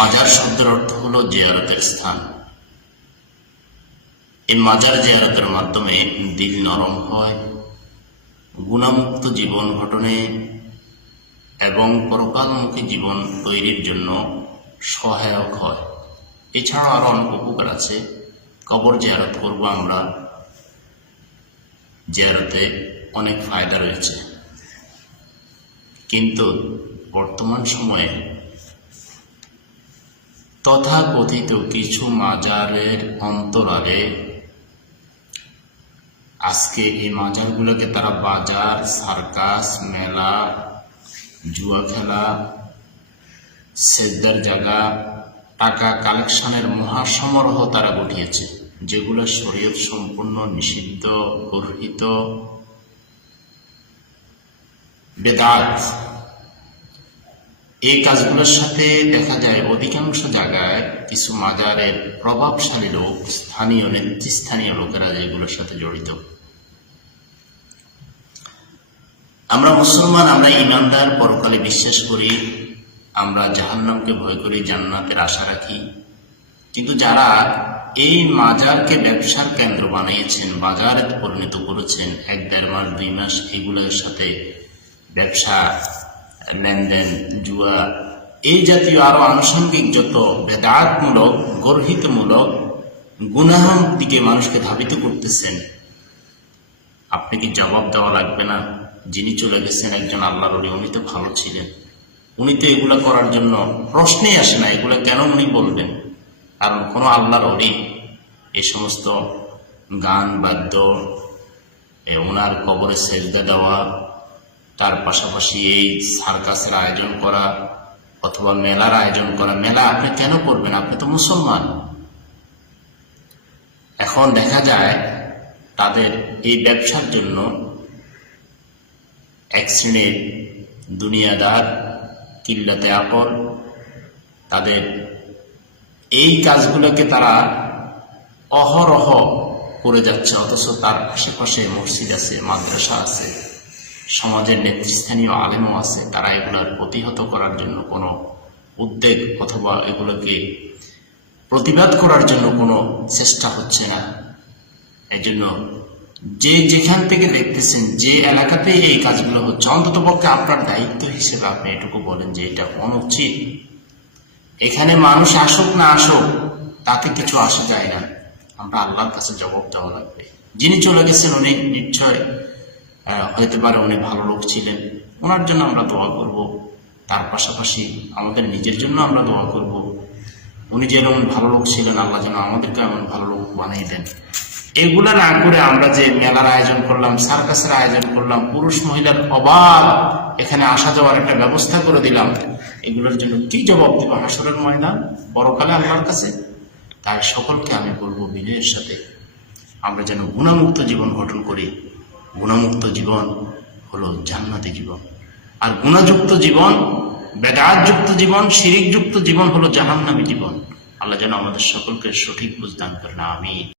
মাজার শব্দের অর্থ হলো জিয়ারতের স্থান। এই মাজার জিয়ারতের মাধ্যমে দিল নরম হয়, গুণামুক্ত জীবন ঘটনে এবং পরকালমুখী জীবন তৈরির জন্য সহায়ক হয়। এছাড়াও আরও অনেক উপকার আছে। কবর জিয়ারত করব আমরা। জিয়ারতে অনেক ফায়দা রয়েছে। কিন্তু বর্তমান সময়ে তথাকথিত কিছু মাজারের অন্তরালে, আজকে এই মাজারগুলোকে তারা বাজার, সার্কাস, মেলা, জুয়া খেলা সেজদার জায়গা, টাকা কালেকশনের মহাসমারোহ তারা গঠিয়েছে, যেগুলো শরীয়ত সম্পূর্ণ নিষিদ্ধ, গর্হিত, বেদাত। এই কাজগুলোর সাথে দেখা যায় অধিকাংশ জায়গায় কিছু মাজারের প্রভাবশালী লোক, স্থানীয় নেতৃস্থানীয় লোকেরা যেগুলোর সাথে জড়িত। আমরা মুসলমান, আমরা ইমানদার, পরকালে বিশ্বাস করি, আমরা জাহান্নামকে ভয় করি, জান্নাতের আশা রাখি। কিন্তু যারা এই মাজারকে ব্যবসার কেন্দ্র বানিয়েছেন, বাজারে পরিণত করেছেন, এক দেড় মাস, দুই মাস, এগুলোর সাথে ব্যবসা লেনদেন জুয়া এই জাতীয় আরও আনুষঙ্গিক যত বেদাতমূলক, গর্হিতমূলক গুনাহর দিকে মানুষকে ধাবিত করতেছেন, আপনি কি জবাব দেওয়া লাগবে না? যিনি চলে গেছেন একজন আল্লাহর উনি তো ভালো ছিলেন। উনি তো এগুলা করার জন্য প্রশ্নেই আসে না, এগুলা কেন উনি বলবেন? কারণ কোনো আল্লাহর অলি এই সমস্ত গান বাদ্য, এ ওনার কবরে সেজদা দেওয়া তার পাশাপাশি এই সার্কাসের আয়োজন করা অথবা মেলার আয়োজন করা, মেলা আপনি কেন করবেন? আপনি তো মুসলমান। এখন দেখা যায় তাদের এই ব্যবসার জন্য এক শ্রেণির দুনিয়াদার কিল্লাতে আপন। তাদের এই কাজগুলোকে তারা অহরহ করে যাচ্ছে, অথচ তার আশেপাশে মসজিদ আছে, মাদ্রাসা আছে। সমাজের নেতৃস্থানীয় আলেমও আছে, তারা এগুলোর প্রতিহত করার জন্য কোনো উদ্বেগ অথবা এগুলোকে প্রতিবাদ করার জন্য কোনো চেষ্টা হচ্ছে না। এই জন্য যে যেখান থেকে দেখতেছেন, যে এলাকাতে এই কাজগুলো হচ্ছে, অন্তত পক্ষে আপনার দায়িত্ব হিসেবে আপনি এটুকু বলেন যে এটা অনুচিত। এখানে মানুষ আসুক না আসুক, তাতে কিছু আসা যায় না। আমরা আল্লাহর কাছে জবাব দেওয়া লাগবে। যিনি চলে গেছেন, উনি নিশ্চয় হতে পারে উনি ভালো লোক ছিলেন। ওনার জন্য আমরা দোয়া করব। তার পাশাপাশি আমাদের নিজের জন্য আমরা দোয়া করব। উনি যেমন ভালো লোক ছিলেন, আল্লাহ যেন আমাদেরকে এমন ভালো লোক বানিয়ে দেন। এগুলা না করে আমরা যে মেলার আয়োজন করলাম, সার্কাসের আয়োজন করলাম, পুরুষ মহিলার অবাধ এখানে আসা যাওয়ার একটা ব্যবস্থা করে দিলাম। এগুলোর জন্য কি জবাব দিব? হাসরের ময়দান? বড়কালে আল্লাহর কাছে? তাই সকলকে আমি বলব বিনয়ের সাথে। আমরা যেন গুণামুক্ত জীবন গঠন করি। গুণামুক্ত জীবন হলো জান্নাতি জীবন। আর গুণাযুক্ত জীবন, বেদাতযুক্ত জীবন, শিরিকযুক্ত জীবন হলো জাহান্নামী জীবন। আল্লাহ যেন আমাদের সকলকে সঠিক বুঝদান করেন আমি